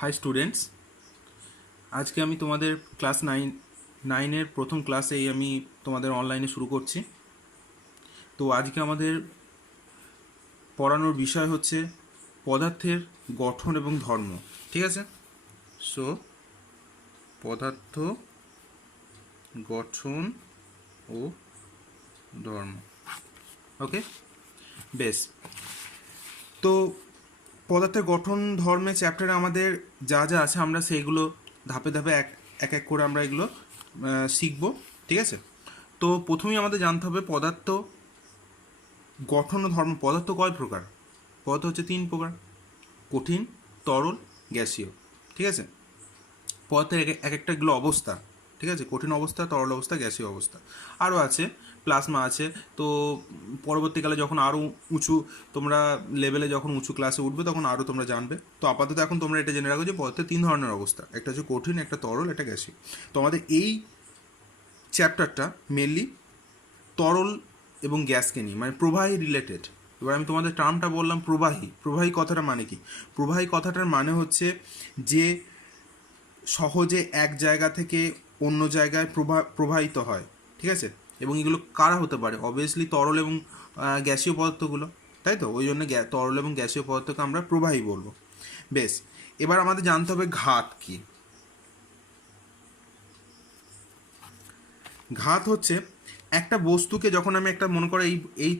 High students, আজকে আমি তোমাদের ক্লাস নাইনের প্রথম ক্লাসেই আমি তোমাদের অনলাইনে শুরু করছি। তো আজকে আমাদের পড়ানোর বিষয় হচ্ছে পদার্থের গঠন এবং ধর্ম। ঠিক আছে? সো পদার্থ গঠন ও ধর্ম। ওকে, বেশ। তো পদার্থের গঠন ধর্মের চ্যাপ্টারে আমাদের যা যা আছে আমরা সেইগুলো ধাপে ধাপে এক এক করে আমরা এগুলো শিখব। ঠিক আছে? তো প্রথমেই আমাদের জানতে হবে পদার্থ গঠন ও ধর্ম। পদার্থ কয় প্রকার? পদার্থ হচ্ছে 3 প্রকার: কঠিন, তরল, গ্যাসীয়। ঠিক আছে? পদার্থের এক একটাগুলো অবস্থা। ঠিক আছে? কঠিন অবস্থা, তরল অবস্থা, গ্যাসীয় অবস্থা। আরও আছে, প্লাজমা আছে। তো পরবর্তীকালে যখন আরও উঁচু তোমরা লেভেলে যখন উঁচু ক্লাসে উঠবে তখন আরও তোমরা জানবে। তো আপাতত এখন তোমরা এটা জেনে রাখো যে পদার্থের 3 ধরনের অবস্থা: একটা হচ্ছে কঠিন, একটা তরল, একটা গ্যাসীয়। তো আমাদের এই চ্যাপ্টারটা মেনলি তরল এবং গ্যাসকে নিয়ে, মানে প্রবাহী রিলেটেড। এবার আমি তোমাদের টার্মটা বললাম প্রবাহী। প্রবাহী কথাটা মানে কি? প্রবাহী কথাটার মানে হচ্ছে যে সহজে এক জায়গা থেকে অন্য জায়গায় প্রবাহিত হয়। ঠিক আছে? এবং এগুলো কারা হতে পারে? অবভিয়াসলি তরল এবং গ্যাসীয় পদার্থগুলো, তাই তো? ওই জন্য তরল এবং গ্যাসীয় পদার্থকে আমরা প্রবাহী বলবো। বেশ, এবার আমাদের জানতে হবে ঘাত কি। ঘাত হচ্ছে একটা বস্তুকে যখন আমি একটা, মনে করো এই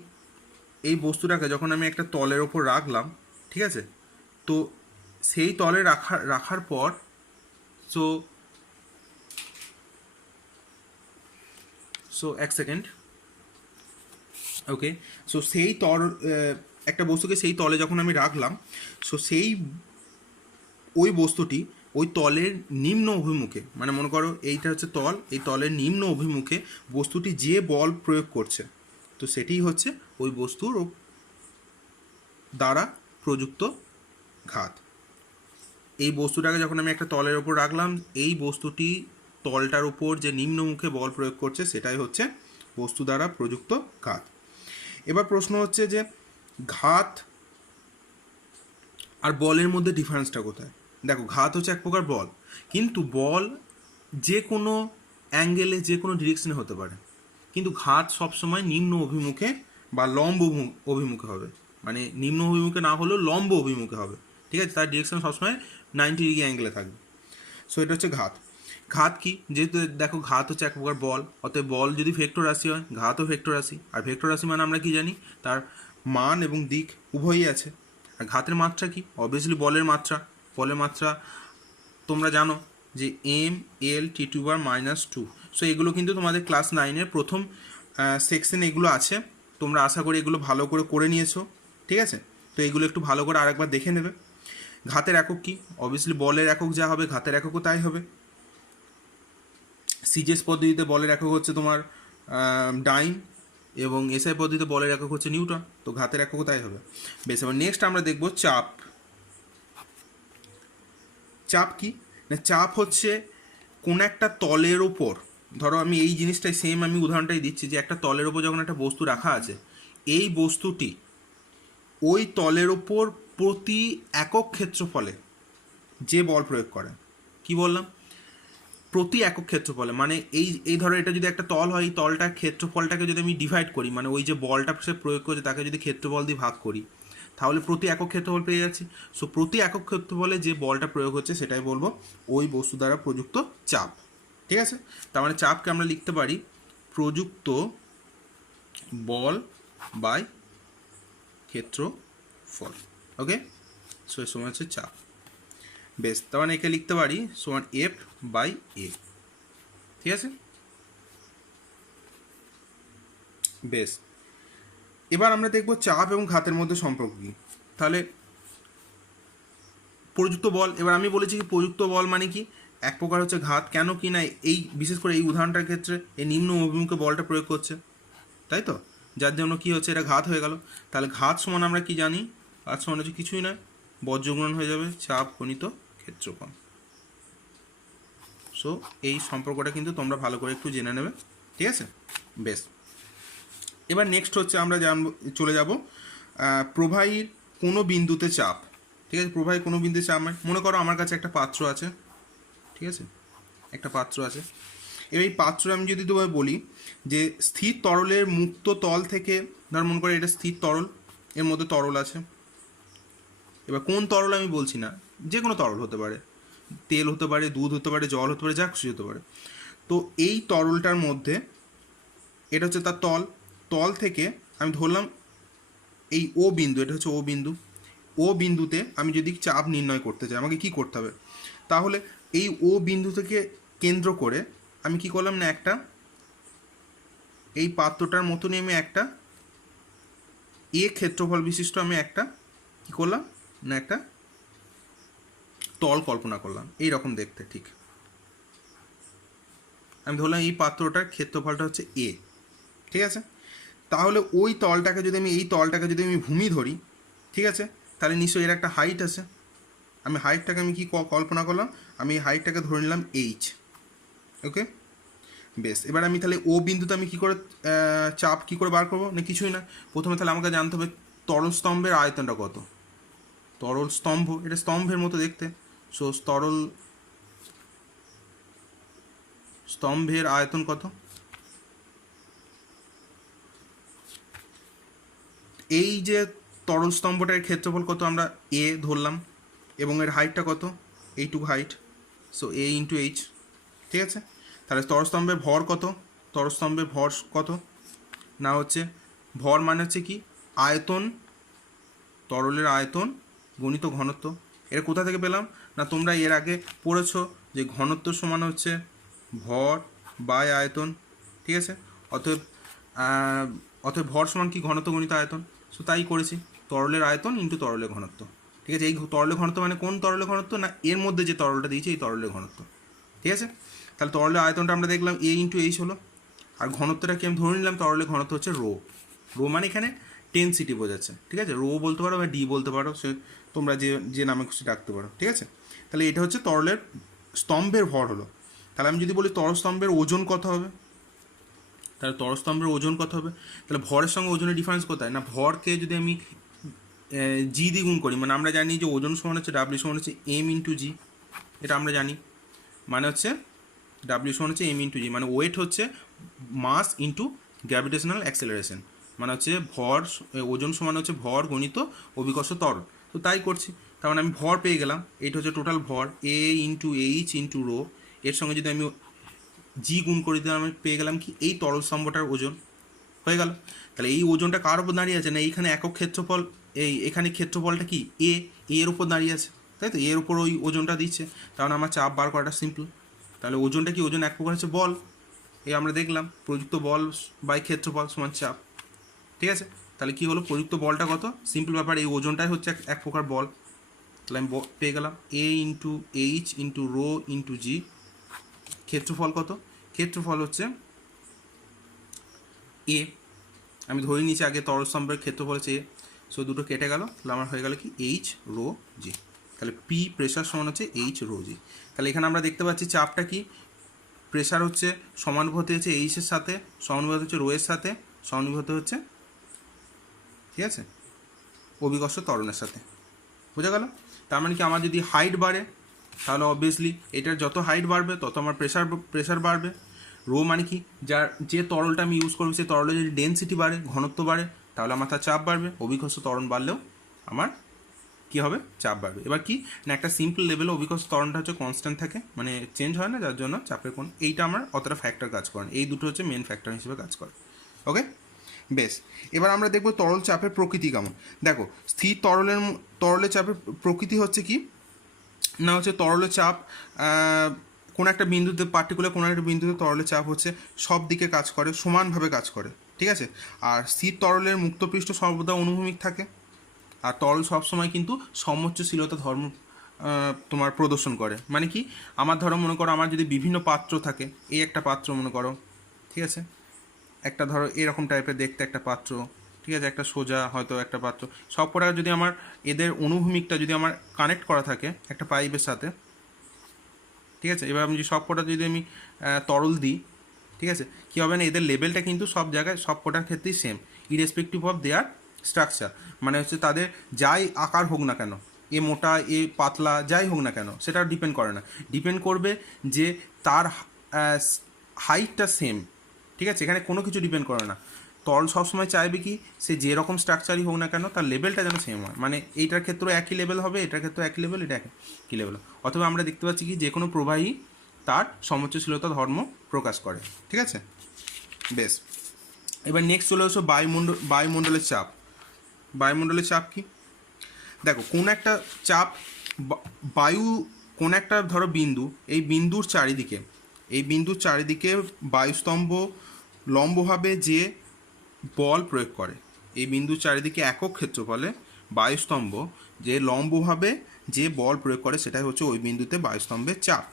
এই বস্তুটাকে যখন আমি একটা তলের ওপর রাখলাম, ঠিক আছে? তো সেই তলে রাখার পর সো সো এক সেকেন্ড। ওকে, সো সেই একটা বস্তুকে সেই তলে যখন আমি রাখলাম, সো ওই বস্তুটি ওই তলের নিম্ন অভিমুখে, মানে মনে করো এইটা হচ্ছে তল, এই তলের নিম্ন অভিমুখে বস্তুটি যে বল প্রয়োগ করছে, তো সেটিই হচ্ছে ওই বস্তুর দ্বারা প্রযুক্ত ঘাত। এই বস্তুটাকে যখন আমি একটা তলের ওপর রাখলাম, এই বস্তুটি তলটার উপর যে নিম্নমুখে বল প্রয়োগ করছে সেটাই হচ্ছে বস্তু দ্বারা প্রযুক্ত ঘাত। এবার প্রশ্ন হচ্ছে যে ঘাত আর বলের মধ্যে ডিফারেন্সটা কোথায়? দেখো, ঘাত হচ্ছে এক প্রকার বল, কিন্তু বল যে কোনো অ্যাঙ্গেলে যে কোনো ডিরেকশনে হতে পারে, কিন্তু ঘাত সবসময় নিম্ন অভিমুখে বা লম্ব অভিমুখে হবে। মানে নিম্ন অভিমুখে না হলেও লম্ব অভিমুখে হবে। ঠিক আছে? তার ডিরেকশন সবসময় 90 ডিগ্রি অ্যাঙ্গেলে থাকবে। সো এটা হচ্ছে ঘাত। ঘাত কি? যেহেতু দেখো ঘাত হচ্ছে এক প্রকার বল, অতএব বল যদি ভেক্টর রাশি হয়, ঘাতও ভেক্টর রাশি। আর ভেক্টর রাশি মানে আমরা কি জানি? তার মান এবং দিক উভয়ই আছে। আর ঘাতের মাত্রা কি? অবভিয়াসলি বলের মাত্রা। বলের মাত্রা তোমরা জানো যে m(L)(T⁴(-2). সো এগুলো কিন্তু তোমাদের ক্লাস 9-এর প্রথম সেকশন এগুলো আছে। তোমরা আশা করি এগুলো ভালো করে করে নিয়েছো। ঠিক আছে? তো এগুলো একটু ভালো করে আরেকবার দেখে নেবে। ঘাতের একক কি? অবভিয়াসলি বলের একক যা হবে ঘাতের এককও তাই হবে। সিজিএস পদ্ধতিতে বলের একক হচ্ছে তোমার ডাইন, এবং এসআই পদ্ধতিতে বলের একক হচ্ছে নিউটন। তো ঘাতের এককও তাই হবে। বেশ, এবার নেক্সট আমরা দেখব চাপ। চাপ কি না? চাপ হচ্ছে কোন একটা তলের ওপর, ধরো আমি এই জিনিসটাই সেম আমি উদাহরণটাই দিচ্ছি, যে একটা তলের ওপর যখন একটা বস্তু রাখা আছে, এই বস্তুটি ওই তলের ওপর প্রতি একক ক্ষেত্রফলে যে বল প্রয়োগ করে। কি বললাম? প্রতি একক ক্ষেত্রফলে, মানে এই ধরো এটা যদি একটা তল হয়, এই তলটার ক্ষেত্রফলটাকে যদি আমি ডিভাইড করি, মানে ওই যে বলটা সে প্রয়োগ করছে তাকে যদি ক্ষেত্রফল দিয়ে ভাগ করি, তাহলে প্রতি একক ক্ষেত্রফল পেয়ে যাচ্ছি। সো প্রতি একক ক্ষেত্রফলে যে বলটা প্রয়োগ হচ্ছে সেটাই বলবো ওই বস্তু দ্বারা প্রযুক্ত চাপ। ঠিক আছে? তার মানে চাপকে আমরা লিখতে পারি প্রযুক্ত বল বাই ক্ষেত্রফল। ওকে, সো এর সময় হচ্ছে চাপ। বেশ, তার মানে একে লিখতে পারি সমান F/A। ঠিক আছে? বেশ, এবার আমরা দেখব চাপ এবং ঘাতের মধ্যে সম্পর্ক কী। তাহলে প্রযুক্ত বল, এবার আমি বলেছি কি প্রযুক্ত বল মানে কি? এক প্রকার হচ্ছে ঘাত। কেন কি না, এই বিশেষ করে এই উদাহরণটার ক্ষেত্রে এই নিম্ন অভিমুখে বলটা প্রয়োগ করছে, তাই তো? যার জন্য কি হচ্ছে, এটা ঘাত হয়ে গেল। তাহলে ঘাত সমান আমরা কি জানি? ঘাত সমান হচ্ছে কিছুই নয়, বজ্রগুণন হয়ে যাবে চাপ গণিত ক্ষেত্রফল। সো এই সম্পর্কটা কিন্তু তোমরা ভালো করে একটু জেনে নেবে। ঠিক আছে? বেশ, এবার নেক্সট হচ্ছে আমরা চলে যাব প্রবাহীর কোনো বিন্দুতে চাপ। ঠিক আছে, প্রবাহের কোনো বিন্দুতে চাপ নাই। মনে করো আমার কাছে একটা পাত্র আছে, ঠিক আছে, একটা পাত্র আছে। এবার এই পাত্র আমি যদি তোমায় বলি যে স্থির তরলের মুক্ত তল থেকে, ধর মনে করো এটা স্থির তরল, এর মধ্যে তরল আছে। এবার কোন তরল আমি বলছি না, যে কোনো তরল হতে পারে, তেল হতে পারে, দুধ হতে পারে, জল হতে পারে, যা খুশি হতে পারে। তো এই তরলটার মধ্যে, এটা হচ্ছে তার তল, তল থেকে আমি ধরলাম এই ও বিন্দু, এটা হচ্ছে ও বিন্দু, ও বিন্দুতে আমি যদি চাপ নির্ণয় করতে চাই আমাকে কি করতে হবে? তাহলে এই ও বিন্দু থেকে কেন্দ্র করে আমি কি করলাম না, একটা এই পাত্রটার মতনই আমি একটা এ ক্ষেত্রফল বিশিষ্ট আমি একটা কি করলাম না, একটা তল কল্পনা করলাম এই রকম দেখতে। ঠিক আমি ধরলাম এই পাত্রটার ক্ষেত্রফলটা হচ্ছে এ, ঠিক আছে। তাহলে ওই তলটাকে যদি আমি, এই তলটাকে যদি আমি ভূমি ধরি, ঠিক আছে, তাহলে নিশ্চয়ই এর একটা হাইট আছে। আমি হাইটটাকে আমি কি কল্পনা করলাম, আমি এই হাইটটাকে ধরে নিলাম এইচ। ওকে, বেশ। এবার আমি তাহলে ও বিন্দুতে আমি কী করে চাপ কী করে বার করবো? না কিছুই না, প্রথমে তাহলে আমাকে জানতে হবে তরল স্তম্ভের আয়তনটা কত। তরল স্তম্ভ, এটা স্তম্ভের মতো দেখতে, সো তরল স্তম্ভের আয়তন কত? এই যে তরল স্তম্ভটার ক্ষেত্রফল কত, আমরা এ ধরলাম, এবং এর হাইটটা কত, এইটুকু হাইট, সো এ ইন্টু এইচ, ঠিক আছে। তাহলে তরস্তম্ভের ভর কত? তরস্তম্ভের ভর কত না হচ্ছে, ভর মানে হচ্ছে কি, আয়তন, তরলের আয়তন গণিত ঘনত্ব। এটা কোথা থেকে পেলাম না, তোমরা এর আগে পড়েছো যে ঘনত্ব সমান হচ্ছে ভর বাই আয়তন, ঠিক আছে। অতএব অতএব ভর সমান কি, ঘনত্ব গণিত আয়তন। সো তাই করেছি, তরলের আয়তন ইন্টু তরলের ঘনত্ব, ঠিক আছে। এই তরলের ঘনত্ব মানে কোন তরলের ঘনত্ব না, এর মধ্যে যে তরলটা দিয়েছে এই তরলের ঘনত্ব, ঠিক আছে। তাহলে তরলের আয়তনটা আমরা দেখলাম এ ইন্টু এইচ হলো, আর ঘনত্বটা কি আমি ধরে নিলাম, তরলের ঘনত্ব হচ্ছে রো। রো মানে এখানে টেনসিটি বোঝাচ্ছে, ঠিক আছে। রো বলতে পারো বা ডি বলতে পারো, সে তোমরা যে যে নামে খুশি ডাকতে পারো, ঠিক আছে। তাহলে এটা হচ্ছে তরলের স্তম্ভের ভর হলো। তাহলে আমি যদি বলি তরল স্তম্ভের ওজন কত হবে, তাহলে তরল স্তম্ভের ওজন কত হবে? তাহলে ভরের সঙ্গে ওজনের ডিফারেন্স কোথায় না, ভরকে যদি আমি জি দিয়ে গুণ করি, মানে আমরা জানি যে ওজন সমান হচ্ছে ডাব্লিউ সমান হচ্ছে এম ইন্টু জি, এটা আমরা জানি, মানে হচ্ছে ডাব্লিউ সমান হচ্ছে এম ইন্টু জি, মানে ওয়েট হচ্ছে মাস ইন্টু গ্র্যাভিটেশনাল অ্যাক্সেলারেশন, মানে হচ্ছে ভর, ওজন সমান হচ্ছে ভর গণিত অভিকর্ষ ত্বরণ। তো তাই করছি, তার মানে আমি ভর পেয়ে গেলাম, এইটা হচ্ছে টোটাল ভর এ ইন্টু এইচ ইন্টু রো, এর সঙ্গে যদি আমি জি গুণ করে দিলাম, আমি পেয়ে গেলাম কি, এই তরল স্তম্ভটার ওজন হয়ে গেল। তাহলে এই ওজনটা কার উপর দাঁড়িয়ে আছে না, এইখানে একক ক্ষেত্রফল, এখানে ক্ষেত্রফলটা কি এ, এর উপর দাঁড়িয়ে আছে, তাই তো, এর উপর ওই ওজনটা দিচ্ছে, তাহলে আমার চাপ বার করাটা সিম্পল। তাহলে ওজনটা কি, ওজন এক প্রকার হচ্ছে বল, এই আমরা দেখলাম প্রযুক্ত বল বাই ক্ষেত্রফল সমান চাপ, ঠিক আছে। তাহলে কি হলো, প্রযুক্ত বলটা কত, সিম্পল ব্যাপার, এই ওজনটাই হচ্ছে এক প্রকার বল। তাহলে আমি পেয়ে গেলাম A into H into rho into G, ক্ষেত্রফল কত, ক্ষেত্রফল হচ্ছে এ, আমি ধরে নিয়েছি আগে তরল স্তম্ভের ক্ষেত্রফল হচ্ছে এ, সো দুটো কেটে গেল, তাহলে আমার হয়ে গেল কি এইচ রো জি। তাহলে পি প্রেশার সমান হচ্ছে এইচ রো জি। তাহলে এখানে আমরা দেখতে পাচ্ছি চাপটা কি, প্রেশার হচ্ছে সমানুপাতি হচ্ছে এইচের সাথে, সমানুপাতি হচ্ছে রো এর সাথে, সমানুপাতি হচ্ছে, ঠিক আছে, অভিকর্ষ ত্বরণের সাথে। বোঝা গেল? তার মানে কি, আমার যদি হাইট বাড়ে তাহলে অবভিয়াসলি এটার যত হাইট বাড়বে তত আমার প্রেশার বাড়বে। রো মানে কি, যার যে তরলটা আমি ইউজ করবো সেই তরলের যদি ডেনসিটি বাড়ে, ঘনত্ব বাড়ে, তাহলে আমার তার চাপ বাড়বে, অভিকর্ষ ত্বরণ বাড়লেও আমার কী হবে, চাপ বাড়বে। এবার কি না, একটা সিম্পল লেভেলে অভিকর্ষ ত্বরণটা হচ্ছে কনস্ট্যান্ট থাকে, মানে চেঞ্জ হয় না, যার জন্য চাপের কোণ, এইটা আমার অতটা ফ্যাক্টর কাজ করে, এই দুটো হচ্ছে মেন ফ্যাক্টর হিসেবে কাজ করে। ওকে, বেশ। এবার আমরা দেখব তরল চাপের প্রকৃতি কেমন। দেখো, স্থির তরলের চাপের প্রকৃতি হচ্ছে কি না, হচ্ছে তরলের চাপ কোনো একটা বিন্দুতে, পার্টিকুলার কোনো একটা বিন্দুতে তরলের চাপ হচ্ছে সব দিকে কাজ করে, সমানভাবে কাজ করে, ঠিক আছে। আর স্থির তরলের মুক্তপৃষ্ঠ সর্বদা অনুভূমিক থাকে, আর তরল সবসময় কিন্তু সমোচ্চশীলতা ধর্ম তোমার প্রদর্শন করে। মানে কি, আমার ধরো মনে করো আমার যদি বিভিন্ন পাত্র থাকে, এই একটা পাত্র মনে করো, ঠিক আছে, একটা ধরো এরকম টাইপের দেখতে একটা পাত্র, ঠিক আছে, একটা সোজা হয়তো একটা পাত্র, সব কটা যদি আমার এদের অনুভূমিকটা যদি আমার কানেক্ট করা থাকে একটা পাইপের সাথে, ঠিক আছে। এবার আমি যদি সব কটা যদি আমি তরল দিই, ঠিক আছে, কী হবে না, এদের লেভেলটা কিন্তু সব জায়গায় সব কটার ক্ষেত্রেই same, irrespective of their structure, মানে হচ্ছে তাদের যাই আকার হোক না কেন, এ মোটা এ পাতলা যাই হোক না কেন সেটা ডিপেন্ড করে না, ডিপেন্ড করবে যে তার হাইটটা সেম, ঠিক আছে, এখানে কোনো কিছু ডিপেন্ড করে না। তরল সবসময় চাইবে কি সে যেরকম স্ট্রাকচারই হোক না কেন তার লেভেলটা যেন সেম হয়, মানে এইটার ক্ষেত্রেও একই লেভেল হবে, এটার ক্ষেত্রেও একই লেভেল, এটা একই লেভেল। অথবা আমরা দেখতে পাচ্ছি কি যে কোনো প্রবাহী তার সমোচ্চশীলতা ধর্ম প্রকাশ করে, ঠিক আছে। বেশ, এবার নেক্সট চলে আসো বায়ুমণ্ডলের চাপ। বায়ুমণ্ডলের চাপ কি, দেখো কোন একটা চাপ বায়ু, কোন একটা ধরো বিন্দু, এই বিন্দুর চারিদিকে বায়ুস্তম্ভ লম্বভাবে যে বল প্রয়োগ করে, এই বিন্দুর চারিদিকে একক ক্ষেত্রফলে বায়ুস্তম্ভ যে লম্বভাবে যে বল প্রয়োগ করে সেটাই হচ্ছে ওই বিন্দুতে বায়ুস্তম্ভের চাপ।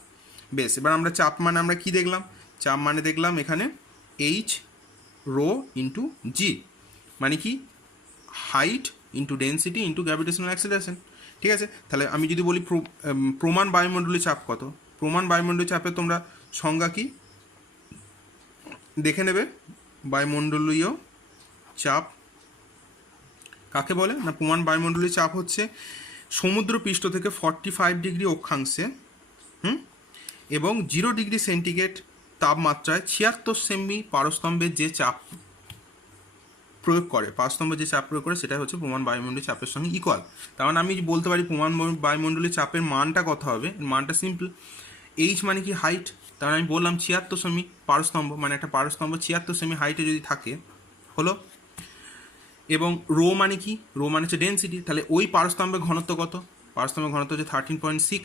বেশ, এবার আমরা চাপ মানে আমরা কি দেখলাম, চাপ মানে দেখলাম এখানে এইচ রো ইন্টু জি, মানে কি height into density into gravitational acceleration, ঠিক আছে। তাহলে আমি যদি বলি প্রমাণ বায়ুমণ্ডলীয় চাপ কত, প্রমাণ বায়ুমণ্ডলীয় চাপে তোমরা সংজ্ঞা কি দেখে নেবে। বায়ুমণ্ডলীয় চাপ কাকে বলে না, প্রমাণ বায়ুমণ্ডলীয় চাপ হচ্ছে সমুদ্র পৃষ্ঠ থেকে 45 ডিগ্রি অক্ষাংশে এবং 0 ডিগ্রি সেন্টিগ্রেড তাপমাত্রায় 76 সেমি পারস্তম্ভের যে চাপ প্রয়োগ করে, পারস্তম্ভে যে চাপ প্রয়োগ করে সেটাই হচ্ছে প্রমাণ বায়ুমণ্ডলীয় চাপের সঙ্গে ইকুয়াল। তার মানে আমি বলতে পারি প্রমাণ বায়ুমণ্ডলীয় চাপের মানটা কত হবে, মানটা সিম্পল, এইচ মানে কি হাইট, তার মানে আমি বললাম 76 সেমি পারস্তম্ভ, মানে একটা পারস্তম্ভ 76 সেমি হাইটে যদি থাকে হলো, এবং রো মানে কি, রো মানে হচ্ছে ডেন্সিটি, তাহলে ওই পারস্তম্ভের ঘনত্ব কত, পারস্তম্ভের ঘনত্ব হচ্ছে 13.6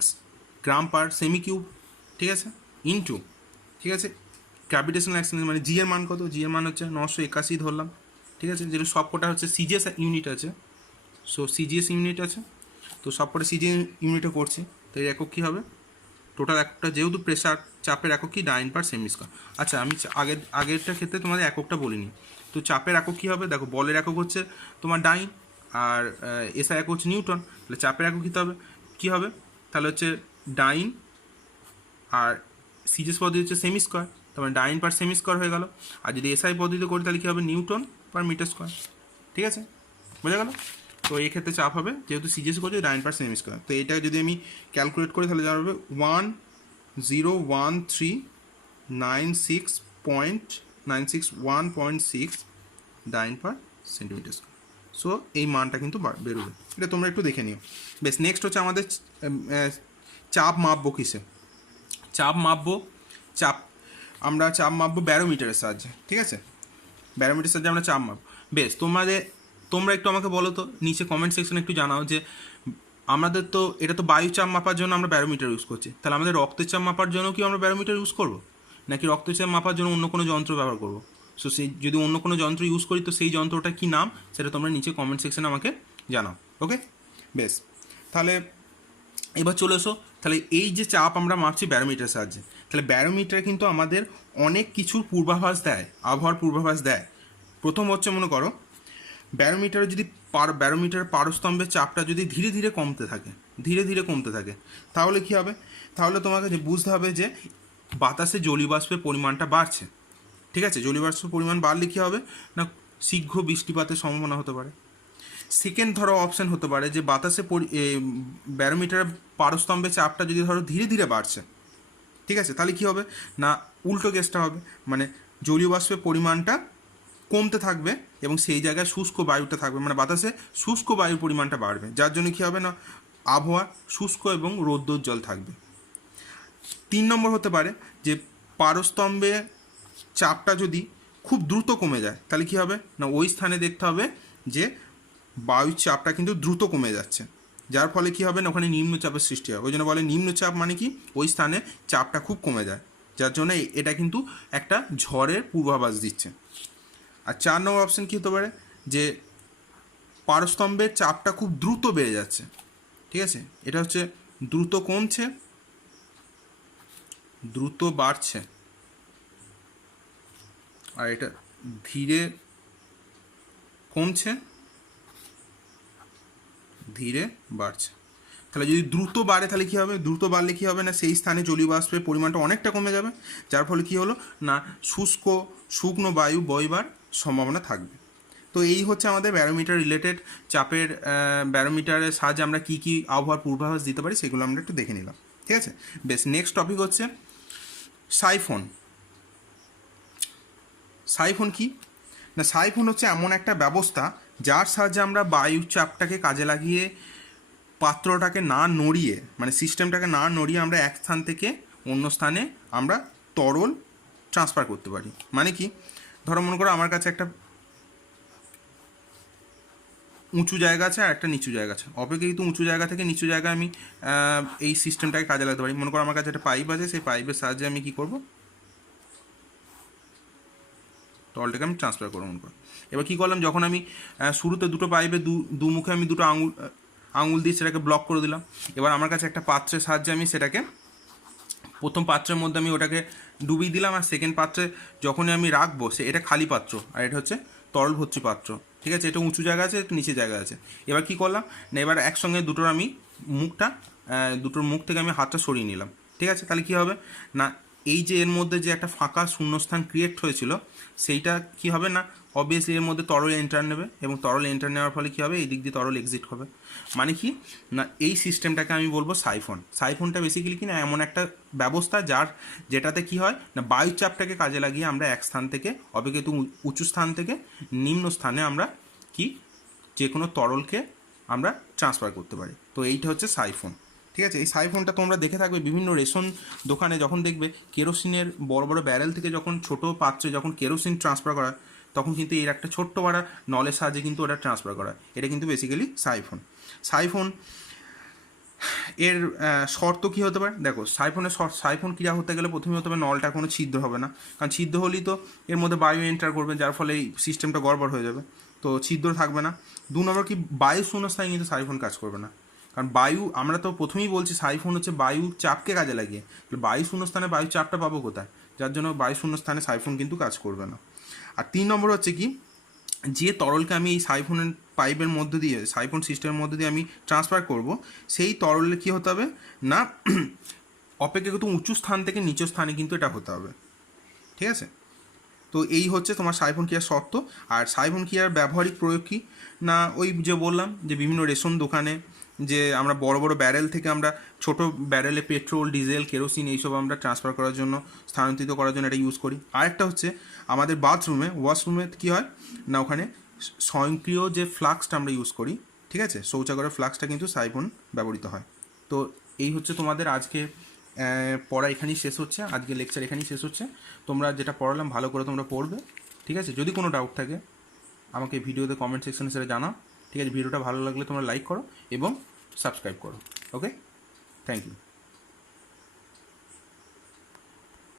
গ্রাম পার সেমি কিউব, ঠিক আছে, ইন্টু, ঠিক আছে, গ্র্যাভিটেশনাল অ্যাক্সিলারেশন মানে জি এর মান কত, জি এর মান হচ্ছে 981 ধরলাম, ঠিক আছে, যেটা সবকটা হচ্ছে সিজিএস ইউনিট আছে, সো সিজিএস ইউনিট আছে, তো সবকটা সিজিএস ইউনিটে করছি, তো এর একক কী হবে, টোটাল একটা যেহেতু প্রেশার চাপের একক কি ডাইন পার সেমি স্কয়ার। আচ্ছা আমি আগেরটার ক্ষেত্রে তোমাদের এককটা বলিনি, তো চাপের একক কী হবে, দেখো বলের একক হচ্ছে তোমার ডাইন আর এসআই একক হচ্ছে নিউটন, তাহলে চাপের একক কী হবে তাহলে হচ্ছে ডাইন আর সিজিএস পদ্ধতি হচ্ছে সেমি স্কোয়ার, তার মানে ডাইন পার সেমি স্কোয়ার হয়ে গেল, আর যদি এসআই পদ্ধতিতে করি তাহলে কী হবে নিউটন পার মিটার স্কোয়ার, ঠিক আছে, বোঝা গেল। তো এই ক্ষেত্রে চাপ হবে যেহেতু সিজিএস করছে ডাইন পার সেমি স্কোয়ার, তো এটা যদি আমি ক্যালকুলেট করি তাহলে জানা হবে 101,396.961.6 ডাইন পার সেন্টিমিটার স্কোয়ার। সো এই মানটা কিন্তু বেরোবে, এটা তোমরা একটু দেখে নিও। বেশ, নেক্সট হচ্ছে আমাদের চাপ মাপবো কিসে, আমরা চাপ মাপবো ব্যারোমিটারের সাহায্যে, ঠিক আছে, ব্যারোমিটারের সাহায্যে আমরা চাপ মাপবো। বেশ, তোমরা একটু আমাকে বলো তো নিচে কমেন্ট সেকশনে একটু জানাও যে আমাদের তো এটা তো বায়ু চাপ মাপার জন্য আমরা ব্যারোমিটার ইউজ করছি, তাহলে আমাদের রক্তচাপ মাপার জন্য কি আমরা ব্যারোমিটার ইউজ করবো, নাকি রক্তচাপ মাপার জন্য অন্য কোনো যন্ত্র ব্যবহার করবো? সো সেই যদি অন্য কোনো যন্ত্র ইউজ করি তো সেই যন্ত্রটা কী নাম সেটা তোমরা নিচে কমেন্ট সেকশনে আমাকে জানাও, ওকে। বেশ, তাহলে এবার চলে এসো, তাহলে এই যে চাপ আমরা মাপছি ব্যারোমিটারের সাহায্যে, তাহলে ব্যারোমিটার কিন্তু আমাদের অনেক কিছুর পূর্বাভাস দেয়, আবহাওয়ার পূর্বাভাস দেয়। প্রথম হচ্ছে মনে করো ব্যারোমিটারে যদি ব্যারোমিটার পারস্তম্ভের চাপটা যদি ধীরে ধীরে কমতে থাকে তাহলে কী হবে, তাহলে তোমাকে বুঝতে হবে যে বাতাসে জলীয়বাষ্পের পরিমাণটা বাড়ছে, ঠিক আছে, জলীয়বাষ্পের পরিমাণ বাড়লে কী হবে না শীঘ্র বৃষ্টিপাতের সম্ভাবনা হতে পারে। সেকেন্ড ধরো অপশান হতে পারে যে বাতাসে ব্যারোমিটার পারস্তম্ভের চাপটা যদি ধরো ধীরে ধীরে বাড়ছে, ঠিক আছে, তাহলে কী হবে না উল্টো কেসটা হবে, মানে জলীয়বাষ্পের পরিমাণটা কমতে থাকবে এবং সেই জায়গায় শুষ্ক বায়ুটা থাকবে, মানে বাতাসে শুষ্ক বায়ুর পরিমাণটা বাড়বে, যার জন্য কী হবে না আবহাওয়া শুষ্ক এবং রৌদ্রোজ্জ্বল থাকবে। 3 নম্বর হতে পারে যে পারস্তম্ভে চাপটা যদি খুব দ্রুত কমে যায় তাহলে কী হবে না ওই স্থানে দেখতে হবে যে বায়ুর চাপটা কিন্তু দ্রুত কমে যাচ্ছে, যার ফলে কী হবে না ওখানে নিম্নচাপের সৃষ্টি হয়, ওই জন্য বলে নিম্নচাপ মানে কি ওই স্থানে চাপটা খুব কমে যায়, যার জন্য এটা কিন্তু একটা ঝড়ের পূর্বাভাস দিচ্ছে। আর 4 নম্বর অপশান কী হতে পারে যে পারস্তম্ভের চাপটা খুব দ্রুত বেড়ে যাচ্ছে, ঠিক আছে, এটা হচ্ছে দ্রুত কমছে দ্রুত বাড়ছে, আর এটা ধীরে কমছে ধীরে বাড়ছে। তাহলে যদি দ্রুত বাড়ে তাহলে কী হবে, দ্রুত বাড়লে কী হবে না সেই স্থানে জলীয়বাষ্পের পরিমাণটা অনেকটা কমে যাবে, যার ফলে কী হলো না শুষ্কনো বায়ু বইবার সম্ভাবনা থাকবে। তো এই হচ্ছে আমাদের ব্যারোমিটার রিলেটেড চাপের ব্যারোমিটারের সাহায্যে আমরা কী কী আবহাওয়ার পূর্বাভাস দিতে পারি সেগুলো আমরা একটু দেখে নিলাম। ঠিক আছে, বেশ। নেক্সট টপিক হচ্ছে সাইফোন। সাইফোন কি না, সাইফোন হচ্ছে এমন একটা ব্যবস্থা যার সাহায্যে আমরা বায়ুর চাপটাকে কাজে লাগিয়ে পাত্রটাকে না নড়িয়ে, মানে সিস্টেমটাকে না নড়িয়ে আমরা এক স্থান থেকে অন্য স্থানে আমরা তরল ট্রান্সফার করতে পারি। মানে কি, ধরো মনে করো আমার কাছে একটা উঁচু জায়গা আছে আর একটা নিচু জায়গা আছে। অপেক্ষাকৃত উঁচু জায়গা থেকে নিচু জায়গায় আমি এই সিস্টেমটাকে কাজে লাগাতে পারি। মনে করো আমার কাছে একটা পাইপ আছে, সেই পাইপের সাহায্যে আমি কী করবো, তরলটাকে আমি ট্রান্সফার করবো মনে করো। এবার কী করলাম, যখন আমি শুরুতে দুটো পাইপে দু মুখে আমি দুটো আঙুল দিয়ে সেটাকে ব্লক করে দিলাম। এবার আমার কাছে একটা পাত্রের সাহায্যে আমি সেটাকে প্রথম পাত্রের মধ্যে আমি ওটাকে ডুবিয়ে দিলাম, আর সেকেন্ড পাত্রে যখনই আমি রাখবো এটা খালি পাত্র, আর এটা হচ্ছে তরল ভর্তি পাত্র। ঠিক আছে, এটা উঁচু জায়গা আছে, এটা নিচে জায়গা আছে। এবার কি করলাম না, এবার একসঙ্গে দুটোর আমি দুটোর মুখ থেকে আমি হাতটা সরিয়ে নিলাম। ঠিক আছে, তাহলে কী হবে না, এই যে এর মধ্যে যে একটা ফাঁকা শূন্যস্থান ক্রিয়েট হয়েছিল সেইটা কি হবে না, অবভিয়াসলি এর মধ্যে তরল এন্টার নেবে, এবং তরল এন্টার নেওয়ার ফলে কী হবে, এই দিক দিয়ে তরল এক্সিট হবে। মানে কি না, এই সিস্টেমটাকে আমি বলবো সাইফোন। সাইফোনটা বেসিক্যালি কি না, এমন একটা ব্যবস্থা যেটাতে কি হয় না, বায়ুচাপটাকে কাজে লাগিয়ে আমরা এক স্থান থেকে অপেক্ষিত উঁচু স্থান থেকে নিম্ন স্থানে আমরা কি যে কোনো তরলকে আমরা ট্রান্সফার করতে পারি। তো এইটা হচ্ছে সাইফোন। ঠিক আছে, এই সাইফোনটা তোমরা দেখে থাকবে বিভিন্ন রেশন দোকানে, যখন দেখবে কেরোসিনের বড় বড় ব্যারেল থেকে যখন ছোট পাত্রে যখন কেরোসিন ট্রান্সফার করা, তখন কিন্তু এর একটা ছোট্ট বড় নলের সাহায্যে কিন্তু ওটা ট্রান্সফার করা। এটা কিন্তু বেসিক্যালি সাইফোন। এর শর্ত কী হতে পারে, দেখো সাইফোন ক্রিয়া হতে গেলে প্রথমে হতে হবে নলটা কোনো ছিদ্র হবে না, কারণ ছিদ্র হলেই তো এর মধ্যে বায়ু এন্টার করবে, যার ফলে এই সিস্টেমটা গড়বড় হয়ে যাবে। তো ছিদ্র থাকবে না। 2 নম্বর কি, বায়ু শূন্যস্থানে কিন্তু সাইফোন কাজ করবে না, কারণ বায়ু, আমরা তো প্রথমেই বলছি সাইফোন হচ্ছে বায়ু চাপকে কাজে লাগিয়ে, বায়ু শূন্যস্থানে বায়ু চাপটা পাবো কোথায়, যার জন্য বায়ু শূন্যস্থানে সাইফোন কিন্তু কাজ করবে না। আর 3 নম্বর হচ্ছে কি, যে তরলকে আমি এই সাইফোনের পাইপের মধ্যে দিয়ে, সাইফোন সিস্টেমের মধ্যে দিয়ে আমি ট্রান্সফার করব, সেই তরলে কী হতে হবে না, অপেক্ষাকৃত উঁচু স্থান থেকে নিচু স্থানে কিন্তু এটা হতে হবে। ঠিক আছে, তো এই হচ্ছে তোমার সাইফোন ক্রিয়ার শর্ত। আর সাইফোন ক্রিয়ার ব্যবহারিক প্রয়োগ কী না, ওই যে বললাম যে বিভিন্ন রেশন দোকানে যে আমরা বড় বড় ব্যারেল থেকে আমরা ছোট ব্যারেলে পেট্রোল, ডিজেল, কেরোসিন এইসব আমরা ট্রান্সফার করার জন্য, স্থানান্তরিত করার জন্য এটা ইউজ করি। আরেকটা হচ্ছে আমাদের বাথরুমে, ওয়াশরুমে কী হয় না, ওখানে স্বয়ংক্রিয় যে ফ্লাক্সটা আমরা ইউজ করি, ঠিক আছে, শৌচাগারের ফ্লাক্সটা কিন্তু সাইফোন ব্যবহৃত হয়। তো এই হচ্ছে তোমাদের আজকে পড়া এখানেই শেষ হচ্ছে, আজকে লেকচার এখানেই শেষ হচ্ছে। তোমরা যেটা পড়ালাম ভালো করে তোমরা পড়বে। ঠিক আছে, যদি কোনো ডাউট থাকে আমাকে ভিডিওতে কমেন্ট সেকশনে সেটা জানাও। ঠিক আছে, ভিডিওটা ভালো লাগলে তোমরা লাইক করো এবং সাবস্ক্রাইব করো। ওকে, থ্যাংক ইউ।